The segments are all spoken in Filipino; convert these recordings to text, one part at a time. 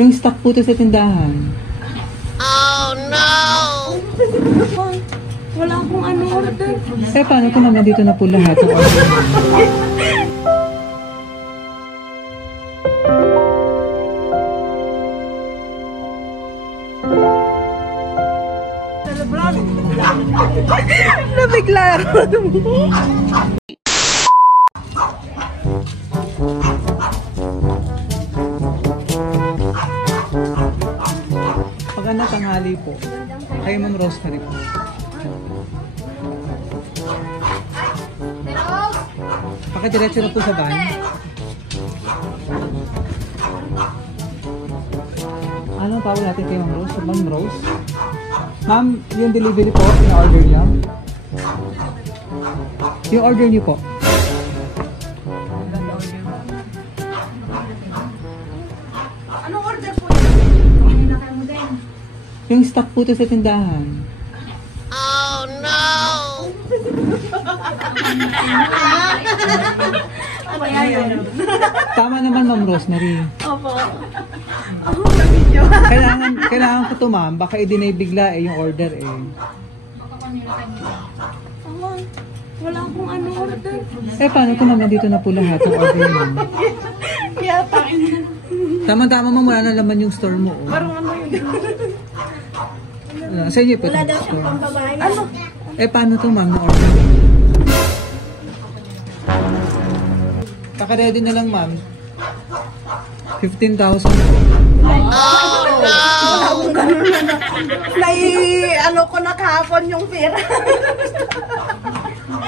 Yung stock po to sa tindahan. Oh no! Wala akong ano order. Eh, paano kung nandito na po lahat ng order mo? Nabigla ako. Maganda tanghali po. Kay Ma'am Rosemary po. Pakidiretso na po sa van. Anong tawag natin kay Ma'am Rose? Ma'am Rose? Ma'am, yung delivery po, in-order niyo? Yung order niyo po. Anong order po yun? Yung stock po to sa tindahan. Oh no! Ano kaya yun? Tama naman, Ma'am Rosemary. Opo. Ako na video. Kailangan ko to, ma'am. Baka i-deny bigla yung order eh. Wala akong ano order. Eh, paano kung nandito na po lahat ng order mo? Yata. Tama-tama, ma'am. Wala na laman yung store mo. Oh. Parang ano yun? Sa inyo po Wala itong daw store. siyang pambabae. Ano? Eh, paano to, ma'am, na order? Paka-ready na lang, ma'am. 15,000 po. Oh no! Ano ko na kahapon yung pera.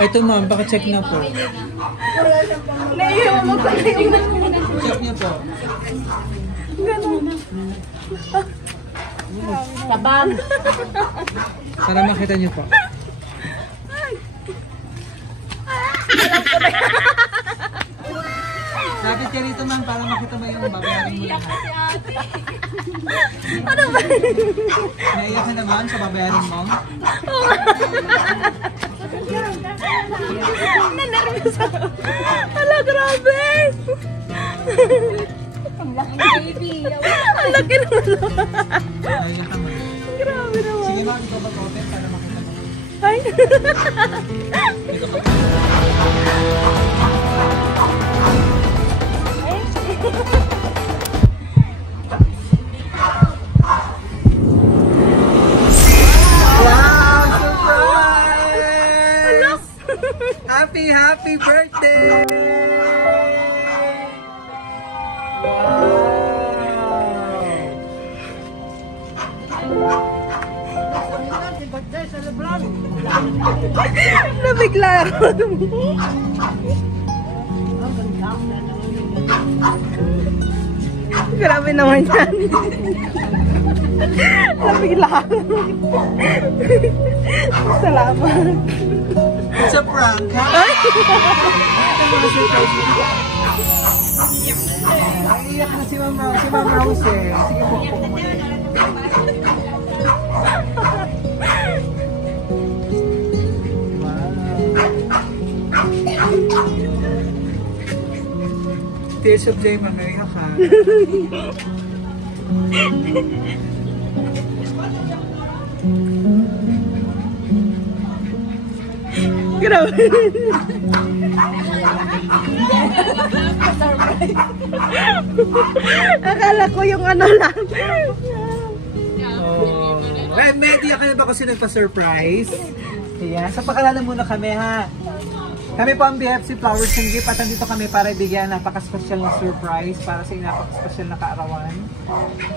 Ito, ma'am. Paka-check na po. Naiiwan mo pa na yung Check niyo po. gano'n. Tabang! Para makita niyo po. Lapit ka rito, ma'am, para makita mo yung babayarin mo lahat. Ano ba? Naiyak ka naman sa babayarin mo? Nanervous ako. Hala, grabe! Ang laking baby! Ang laki naman. Naiyak ka, ma'am. Grabe naman. Sige, ma'am, ikaw ba open para makita mo? Ay. Ito pa. Wow! Surprise! Happy birthday! Nabigla ako. Grabe naman yan. Nabigla ako. Salamat. It's a prank, ha? Ito mga surprise mo. Naiiyak na si Ma'am Rose eh. Sige po po muna. Tears of joy, ma'am. Naiiyak ka. Grabe. Akala ko yung ano lang. Oh. Eh, media ka na ba kasi nagpa-surprise? Ayan. So, pakilala muna kami, ha? Kami po ang BFC Flowers and Gift at nandito kami para ibigyan ng napaka-special na surprise para sa napaka-special na kaarawan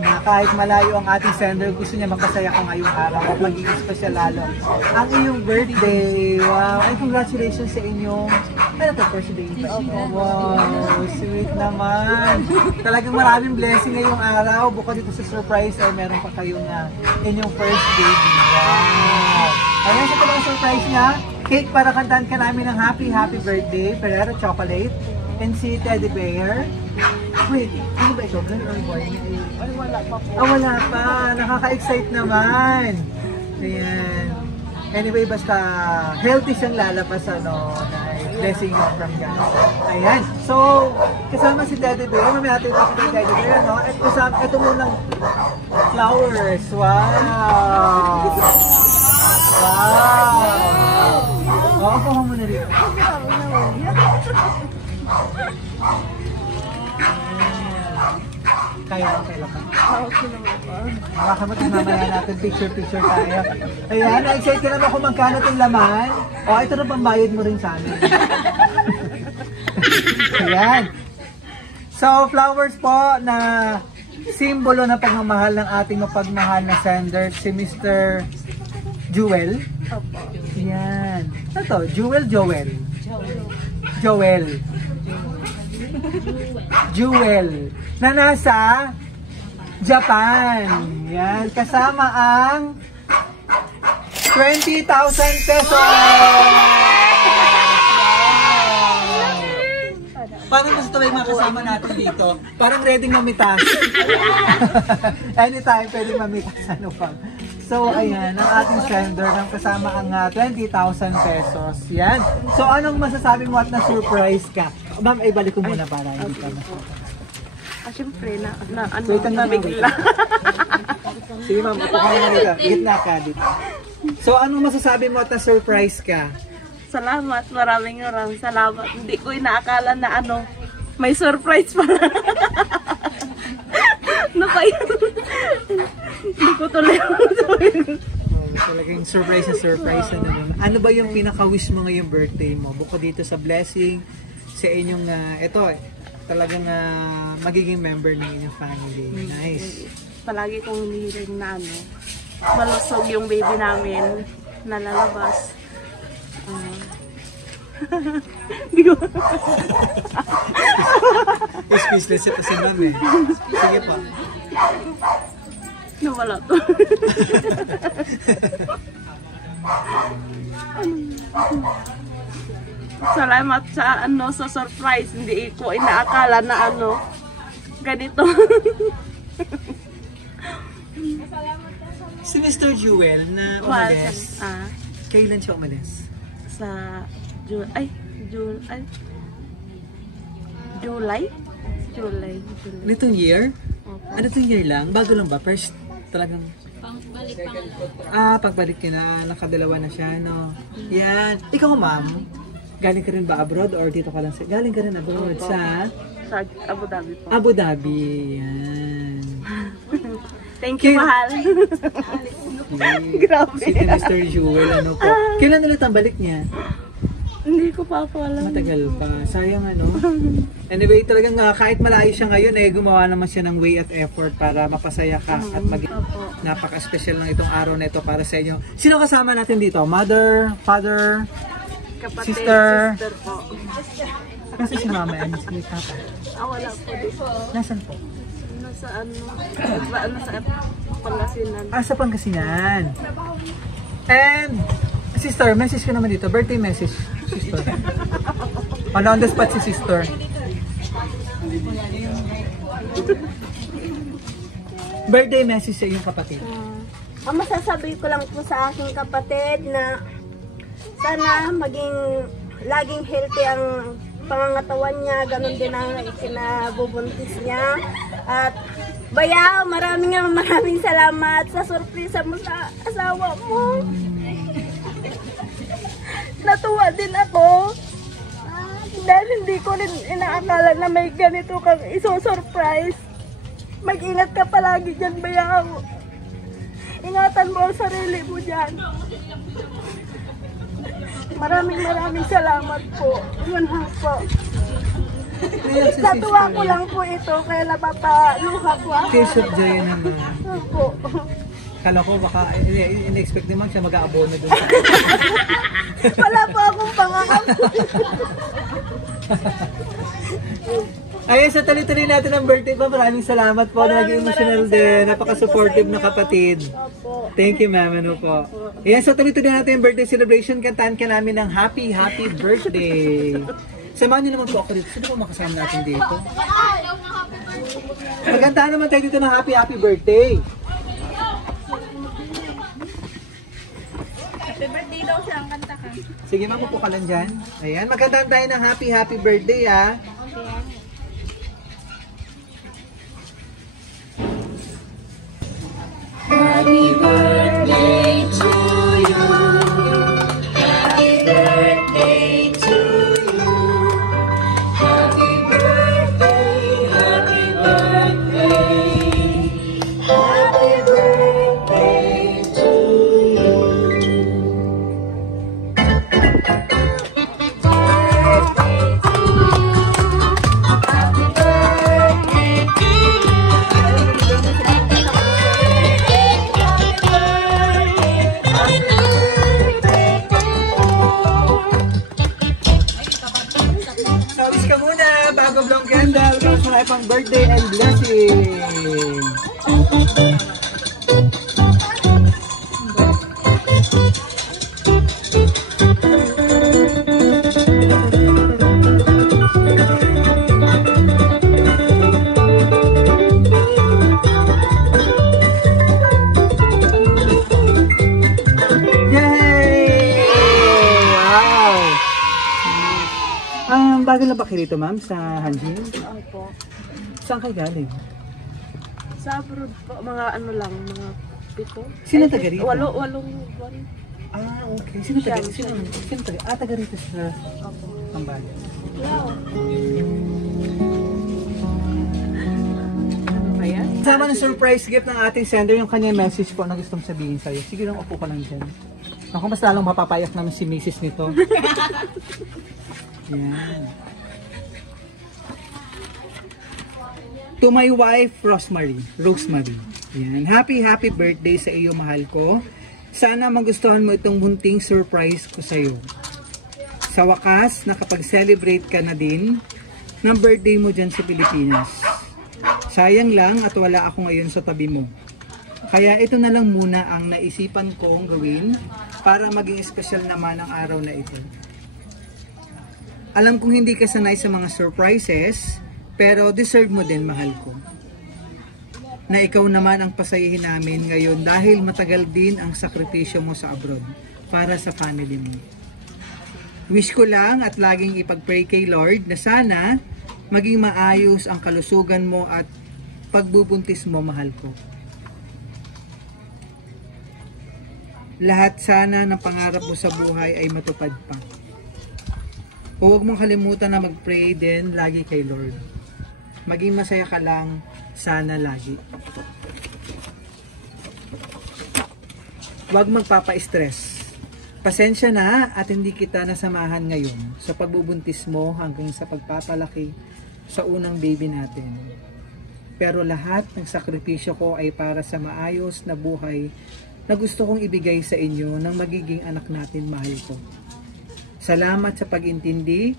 na kahit malayo ang ating sender, gusto niya magpasaya ka ngayong araw at magiging special lalo ang iyong birthday. Wow! Ay, congratulations sa inyong birthday. Wow! Sweet naman! Talagang maraming blessing ngayong araw. Bukod dito sa surprise ay meron pa kayong inyong first baby. Wow! Ayan, sa talagang surprise niya. Cake para kantahan ka namin ng happy birthday, Ferrero Chocolate, and si Teddy Bear. Wait, ano ba ito? Girl or boy? Ay, wala pa po. Ah, wala pa. Nakaka-excite naman. Ayan. Anyway, basta healthy siyang lalapas, ano. Blessing from God. Ayan. So, kasama si Teddy Bear. Mamaya natin ito si Teddy Bear, no? At kasama, ito munang flowers. Wow! Wow! Oo, kuha mo na rin. Kaya lang, kaya lang. Makakamot yung mamaya natin, picture-picture tayo. Ayan, na-excite ka naman kung magkano itong laman. O, ito na pambayad mo rin sa amin. Ayan. So, flowers po na simbolo na pagmamahal ng ating mapagmahal na sender, si Mr. Jewel. Opo. Ayan. Ito, Jewel. Jewel. Na nasa Japan. Yan. Kasama ang 20,000 pesos! Paano mo sa yung mga kasama natin dito? Parang ready mamitas. Anytime pwede mamitas. Ano pa? So, ayan, ang ating sender ng kasama ang 20,000 pesos. Yan. So, anong masasabi mo at na-surprise ka? Ma'am, ay balik ko muna para hindi ka masasabi. Siyempre, na ano, Wait lang naman. nabigla. Sige ma'am, upo ka na dito. Gitna ka dito. So, anong masasabi mo at na-surprise ka? Salamat, maraming salamat. Hindi ko inaakala na ano, may surprise pa. Ano ba yun? Hindi ko tuloy Talagang surprise na surprise na naman. Ano ba yung pinaka-wish mo ngayong birthday mo? Bukod dito sa blessing, sa inyong, talagang magiging member ng inyong family. Nice. Palagi kong hinihiling na ano, malusog yung baby namin na lalabas. Hindi ko. Speechless ito si ma'am eh. Sige po. Nawala to. Salamat sa ano, sa surprise. Hindi ko inaakala na ano, ganito. Si Mr. Jewel na umalis. Kailan siya umalis? Sa July. Nitong year? Opo. Ano itong year lang? Bago lang ba? First talagang... pagbalik niya na, nakadalawa na siya, no? Yan. Ikaw, ma'am, galing ka rin ba abroad or dito ka lang? Galing ka rin abroad sa Abu Dhabi po. Abu Dhabi. Yan. Thank you, mahal. Grabe. Si Mr. Jewel, ano po. Kailan ulit ang balik niya? Hindi ko pa po alam. Matagal pa. Sayang ano. Anyway, talagang kahit malayo siya ngayon gumawa naman siya ng way at effort para mapasaya ka at maging napaka-special ng itong araw na ito para sa inyo. Sino kasama natin dito? Mother, father, Kapatid, sister po. Kasi si mama and si papa. Wala po dito. Nasaan po? Nasa sa Pangasinan. Sa Pangasinan. And sister, message ka naman dito. Birthday message, sister. On the spot si sister. Birthday message sa iyong kapatid. Ang masasabi ko lang po sa aking kapatid na sana maging laging healthy ang pangangatawan niya, ganun din ang ikinabubuntis niya. At Bayaw, maraming salamat sa sorpresa mo sa asawa mo. Natuwa din ako. Dahil hindi ko rin inaakala na may ganito kang iso-surprise. Mag-ingat ka palagi dyan, Bayaw. Ingatan mo ang sarili mo dyan. Maraming salamat po. Yun lang po. Natuwa ko lang po ito, kaya napapaluha po ako. Tears of joy naman. Opo. Kala ko baka, in-expect naman siya mag-aabono doon. Wala po akong pangakap. Ayun, sa tuloy-tuloy natin ang birthday pa. Maraming salamat po. Naging emotional din. Napaka-supportive na kapatid. Opo. Thank you, ma'am. Ano po. Ayan, sa tuloy-tuloy natin ang birthday celebration. Kantaan ka namin ng happy birthday. Samahan niyo naman po ako dito. Sino po makasama natin dito? Magkantaan naman tayo dito ng happy birthday. Happy birthday daw siya ang kanta ka. Sige, ma'am, upo ka lang dyan. Ayan, magandang tayo ng happy birthday, ah. Happy birthday to you. Happy birthday to you. Happy birthday, happy birthday. Happy birthday to you. Happy birthday to you. So, wish ka muna bago blong candle. Para sa pang birthday and blessing. Yay! Wow! Bago lang ba kayo dito, ma'am, sa Hanjin? Opo. Saan kayo galing? Sa abroad po, mga ano lang, mga 7. Sino taga rito? 8 buwan. Ah, okay. Sino taga rito? Sino taga? Ah, taga rito sa Pambayan. Ano ba yan? Kasama ng surprise gift ng ating sender yung kanyang message po na gustong sabihin sa'yo. Sige lang, upo ka lang dyan. Ako mas lalong mapapayak naman si Mrs. nito. Yan. To my wife, Rosemary. Yan. Happy birthday sa iyo, mahal ko. Sana magustuhan mo itong bunting surprise ko sa iyo. Sa wakas, nakapag-celebrate ka na din ng birthday mo dyan sa Pilipinas. Sayang lang at wala ako ngayon sa tabi mo. Kaya ito na lang muna ang naisipan kong gawin para maging espesyal naman ang araw na ito. Alam kong hindi ka sanay sa mga surprises, pero deserve mo din, mahal ko. Na ikaw naman ang pasayahin namin ngayon dahil matagal din ang sakripisyo mo sa abroad para sa family mo. Wish ko lang at laging ipag-pray kay Lord na sana maging maayos ang kalusugan mo at pagbubuntis mo, mahal ko. Lahat sana ng pangarap mo sa buhay ay matupad pa. Huwag mong kalimutan na mag-pray din lagi kay Lord. Maging masaya ka lang sana lagi. Huwag magpapa-stress. Pasensya na at hindi kita nasamahan ngayon sa pagbubuntis mo hanggang sa pagpapalaki sa unang baby natin. Pero lahat ng sakripisyo ko ay para sa maayos na buhay na gusto kong ibigay sa inyo ng magiging anak natin, mahal ko. Salamat sa pag-intindi,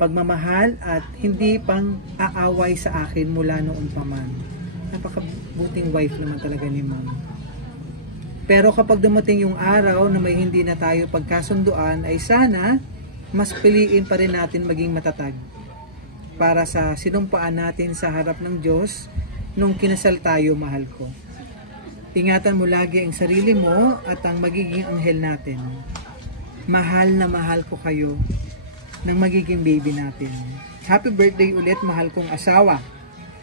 pagmamahal at hindi pang aaway sa akin mula noon pa man. Napakabuting wife naman talaga ni ma'am. Pero kapag dumating yung araw na may hindi na tayo pagkasunduan ay sana mas piliin pa rin natin maging matatag para sa sinumpaan natin sa harap ng Diyos nung kinasal tayo, mahal ko. Ingatan mo lagi ang sarili mo at ang magiging anghel natin. Mahal na mahal ko kayo ng magiging baby natin. Happy birthday ulit, mahal kong asawa.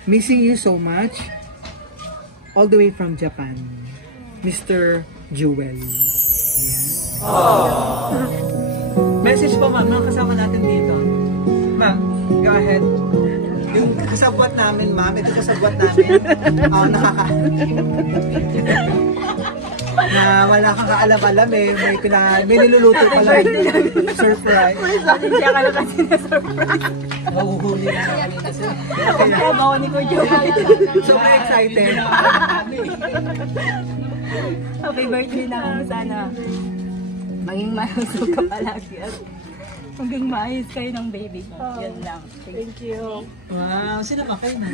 Missing you so much. All the way from Japan. Mr. Jewel. Message po, ma'am. Mga kasama natin dito. Ma'am, go ahead. Yung kasabwat namin, ma'am. Ito kasabwat namin. Na wala kang kaalam-alam eh. May niluluto pala. Surprise. Siya ka lang kasi na surprise. Mahuhuli na namin kasi. Kaya bawa ni Kuya. Super excited. Happy birthday na. Sana maging malusog ka palagi at maging maayos kayo ng baby ko. Yan lang. Thank you. Wow, sino ba kayo na?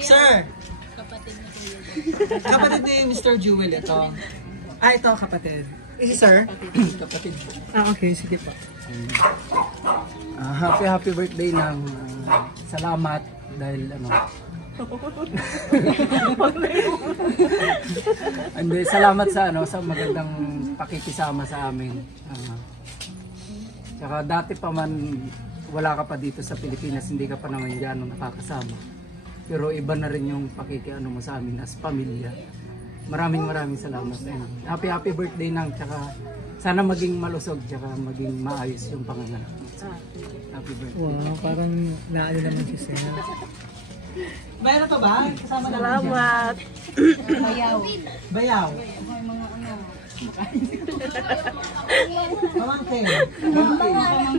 Sir! Kapatid ni Mr. Jewel ito. Ah, ito kapatid. Is sir? Kapatid. Ah, okay. Sige po. Happy birthday ng salamat dahil Hindi, salamat sa sa magandang pakikisama sa amin. Tsaka dati pa man wala ka pa dito sa Pilipinas, hindi ka pa naman gaano nakakasama. Pero iba na rin yung pakikiano mo sa amin as pamilya. Maraming salamat. And happy birthday nang, tsaka sana maging malusog, tsaka maging maayos yung panganganak mo. Happy birthday. Wow, parang naano naman si Sena. Mayroon pa ba? Kasama naman dyan. Salamat. Bayaw. Pamangkin.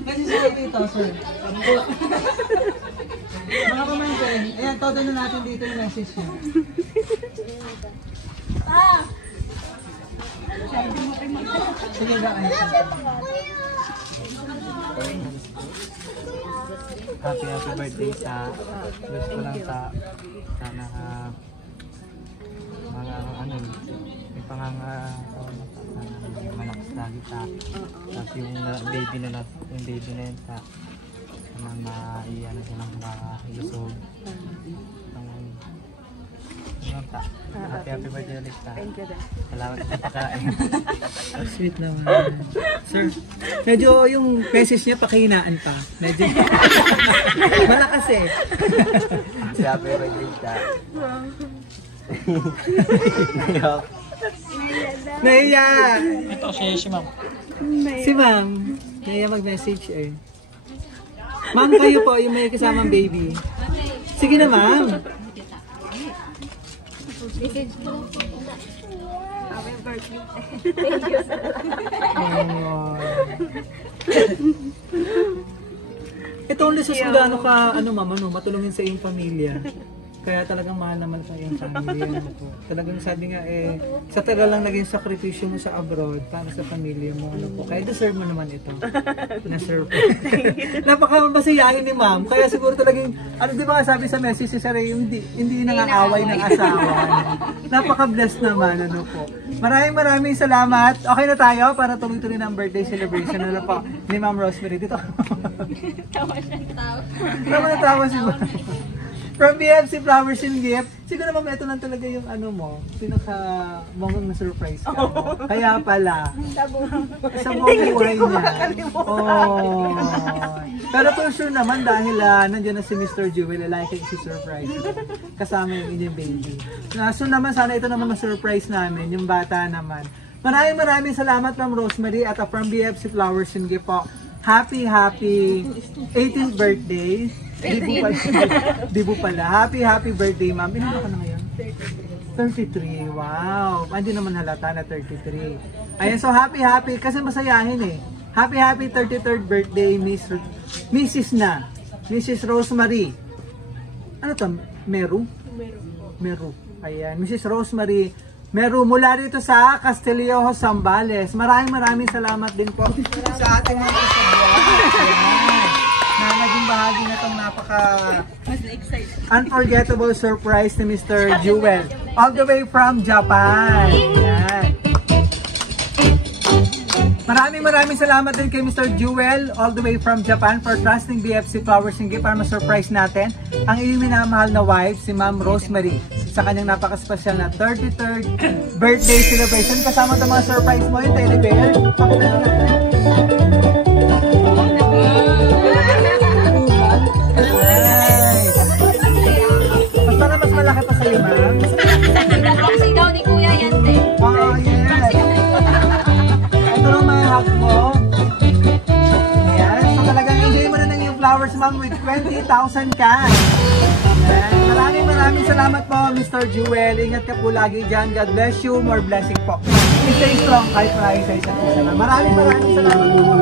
Kasi sila dito, sir. Mga pamangkin. Ayan, todo na natin dito yung message niya. Sige, guys. Happy birthday sa wish ko lang sana mga may pangangataon na sana malakas lagi ta. Tapos yung baby na yun ta sana maiano silang mailusog. Yun ta. Happy birthday ulit ta. Thank you. Salamat sa pagkain. Sweet naman. Sir, medyo yung message niya pakihinaan pa. Medyo malakas eh. Happy birthday ta. Naiya! Ito si ma'am. Si ma'am. Naiya mag-message eh. Ma'am, kayo po yung may kasamang baby. Sige na ma'am. Happy birthday. Oh. Ito ang lesos kung gaano ka, mama, matulungin sa iyong pamilya. Kaya talagang mahal naman sa iyong pamilya. Talagang sabi nga sa tagal lang naging sakripisyo mo sa abroad para sa pamilya mo. Kaya deserve mo naman ito. Na-serve. Napaka-masiyahin ni ma'am. Kaya siguro talagang, di ba nga sabi sa message si Saray, hindi nangaaway ng asawa. Napaka-blessed naman. Po. Maraming salamat. Okay na tayo para tuloy-tuloy ng birthday celebration. Po ni Ma'am Rosemary. Dito. Tawa na tawa si ma'am. From BFC Flowers and Gift, siguro naman ito lang talaga yung pinaka-monggang na surprise ka. Kaya pala, sa buong buhay niya. Oh. Pero for sure naman dahil nandiyan na si Mr. Jewel, like si surprise. Kasama yung inyong baby. So naman sana ito naman ma-surprise namin, yung bata naman. Maraming salamat Ma'am Rosemary at from BFC Flowers and Gift po. Happy 18th birthday. Dibu pala. Happy birthday, ma'am. Ilan ka na ngayon? 33. Wow. Hindi naman halata na 33. Ayan, so happy. Kasi masayahin eh. Happy 33rd birthday, Mrs. na. Mrs. Rosemary. Ano to? Meru? Ayan, Mrs. Rosemary Meru mula dito sa Castillo, Zambales. Maraming salamat din po sa ating mga kasabwat. Na naging bahagi na itong unforgettable surprise ni Mr. Jewel. All the way from Japan. Ayan. Maraming salamat din kay Mr. Jewel all the way from Japan for trusting BFC Flowers and Gift para ma-surprise natin ang iyong minamahal na wife, si Ma'am Rosemary, sa kanyang napaka-special na 33rd birthday celebration. Kasama itong mga surprise mo yung teddy bear. Pakita natin. Mas malaki pa sa'yo, ma'am. Proxy daw ni Kuya yan, te. Oh, yes. Ito ang mga hug mo. Ayan. So talagang enjoy mo na ng iyong flowers, ma'am, with 20,000 cash. Ayan. Maraming salamat po, Mr. Jewel. Ingat ka po lagi dyan. God bless you. More blessing po. Stay strong kahit marami sa isa't isa na. Maraming salamat po.